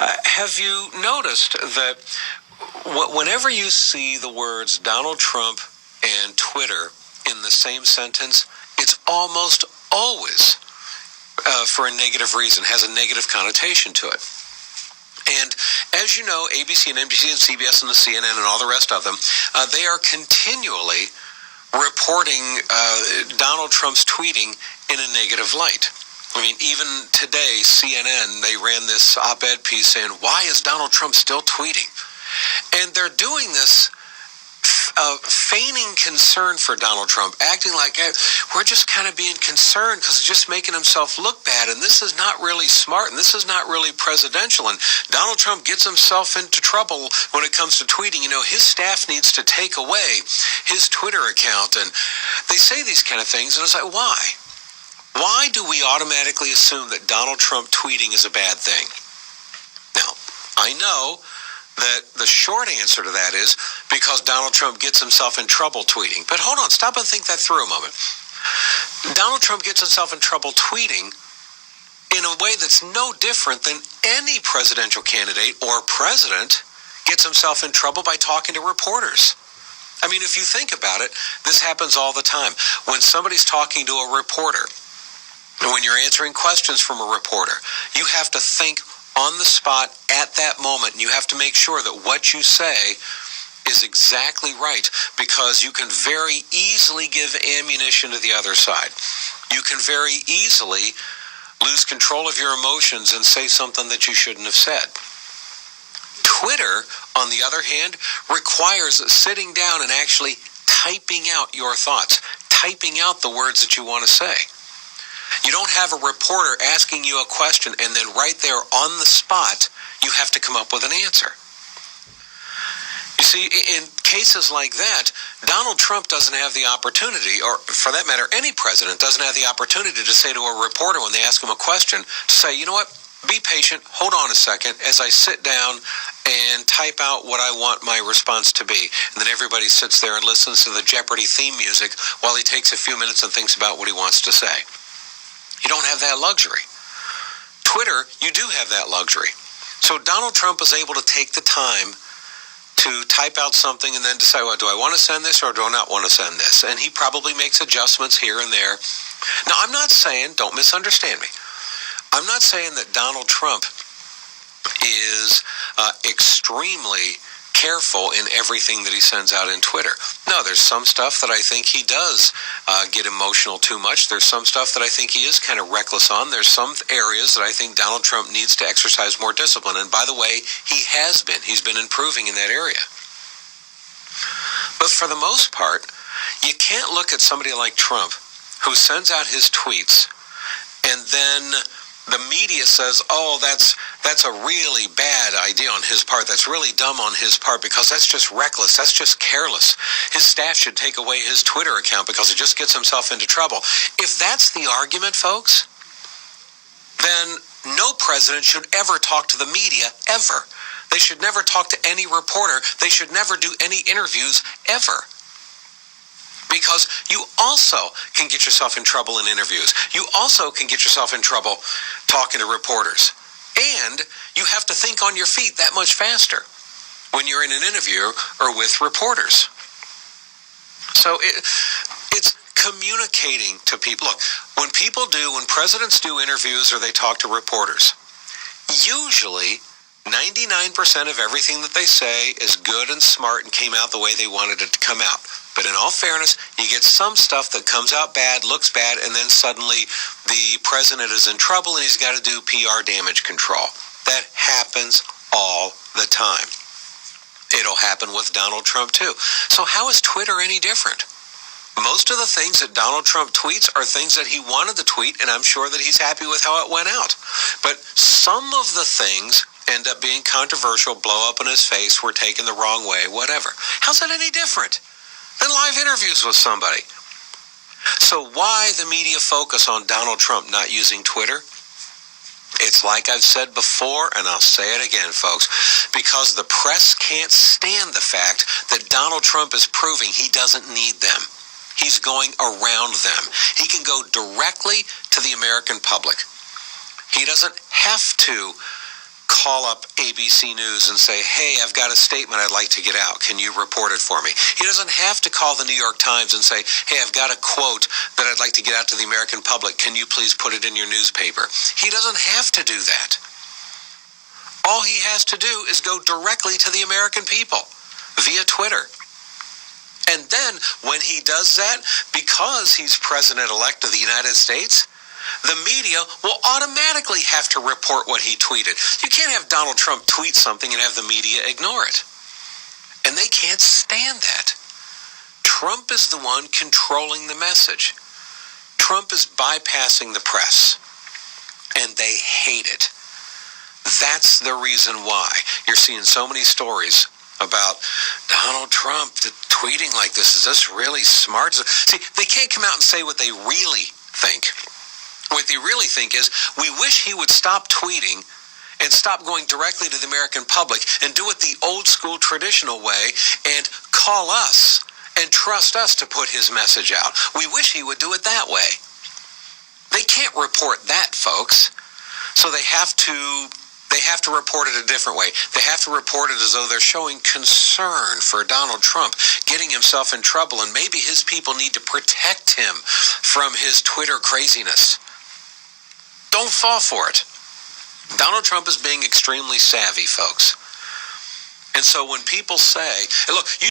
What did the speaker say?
Have you noticed that whenever you see the words Donald Trump and Twitter in the same sentence, it's almost always for a negative reason, has a negative connotation to it. And as you know, ABC and NBC and CBS and the CNN and all the rest of them, they are continually reporting Donald Trump's tweeting in a negative light. I mean, even today, CNN, they ran this op-ed piece saying, why is Donald Trump still tweeting? And they're doing this feigning concern for Donald Trump, acting like we're just kind of being concerned because he's just making himself look bad, and this is not really smart, and this is not really presidential, and Donald Trump gets himself into trouble when it comes to tweeting. You know, his staff needs to take away his Twitter account, and they say these kind of things, and it's like, why? Why do we automatically assume that Donald Trump tweeting is a bad thing? Now, I know that the short answer to that is because Donald Trump gets himself in trouble tweeting. But hold on, stop and think that through a moment. Donald Trump gets himself in trouble tweeting in a way that's no different than any presidential candidate or president gets himself in trouble by talking to reporters. I mean, if you think about it, this happens all the time. When somebody's talking to a reporter, when you're answering questions from a reporter, you have to think on the spot at that moment, and you have to make sure that what you say is exactly right, because you can very easily give ammunition to the other side. You can very easily lose control of your emotions and say something that you shouldn't have said. Twitter, on the other hand, requires sitting down and actually typing out your thoughts, typing out the words that you want to say. You don't have a reporter asking you a question and then right there on the spot, you have to come up with an answer. You see, in cases like that, Donald Trump doesn't have the opportunity, or for that matter, any president doesn't have the opportunity to say to a reporter when they ask him a question, to say, you know what, be patient, hold on a second as I sit down and type out what I want my response to be. And then everybody sits there and listens to the Jeopardy theme music while he takes a few minutes and thinks about what he wants to say. You don't have that luxury. Twitter, you do have that luxury. So Donald Trump is able to take the time to type out something and then decide, well, do I want to send this or do I not want to send this? And he probably makes adjustments here and there. Now, I'm not saying, don't misunderstand me, I'm not saying that Donald Trump is extremely careful in everything that he sends out in Twitter. No, there's some stuff that I think he does get emotional too much. There's some stuff that I think he is kind of reckless on. There's some areas that I think Donald Trump needs to exercise more discipline. And by the way, he has been. He's been improving in that area. But for the most part, you can't look at somebody like Trump who sends out his tweets and then the media says, oh, that's a really bad idea on his part. That's really dumb on his part because that's just reckless. That's just careless. His staff should take away his Twitter account because he just gets himself into trouble. If that's the argument, folks, then no president should ever talk to the media, ever. They should never talk to any reporter. They should never do any interviews, ever. Because you also can get yourself in trouble in interviews. You also can get yourself in trouble talking to reporters. And you have to think on your feet that much faster when you're in an interview or with reporters. So it's communicating to people. Look, when presidents do interviews or they talk to reporters, usually 99% of everything that they say is good and smart and came out the way they wanted it to come out. But in all fairness, you get some stuff that comes out bad, looks bad, and then suddenly the president is in trouble and he's got to do PR damage control. That happens all the time. It'll happen with Donald Trump too. So how is Twitter any different? Most of the things that Donald Trump tweets are things that he wanted to tweet, and I'm sure that he's happy with how it went out. But some of the things end up being controversial, blow up in his face, were taken the wrong way, whatever. How's that any different than live interviews with somebody? So why the media focus on Donald Trump not using Twitter? It's like I've said before, and I'll say it again, folks, because the press can't stand the fact that Donald Trump is proving he doesn't need them. He's going around them. He can go directly to the American public. He doesn't have to call up ABC News and say, hey, I've got a statement I'd like to get out. Can you report it for me? He doesn't have to call the New York Times and say, hey, I've got a quote that I'd like to get out to the American public. Can you please put it in your newspaper? He doesn't have to do that. All he has to do is go directly to the American people via Twitter. And then when he does that, because he's president-elect of the United States, the media will automatically have to report what he tweeted. You can't have Donald Trump tweet something and have the media ignore it. And they can't stand that. Trump is the one controlling the message. Trump is bypassing the press. And they hate it. That's the reason why you're seeing so many stories about Donald Trump tweeting like this. Is this really smart? See, they can't come out and say what they really think. What they really think is, we wish he would stop tweeting and stop going directly to the American public and do it the old school traditional way and call us and trust us to put his message out. We wish he would do it that way. They can't report that, folks. So they have to report it a different way. They have to report it as though they're showing concern for Donald Trump getting himself in trouble, and maybe his people need to protect him from his Twitter craziness. Don't fall for it. Donald Trump is being extremely savvy, folks. And so when people say, hey, look, you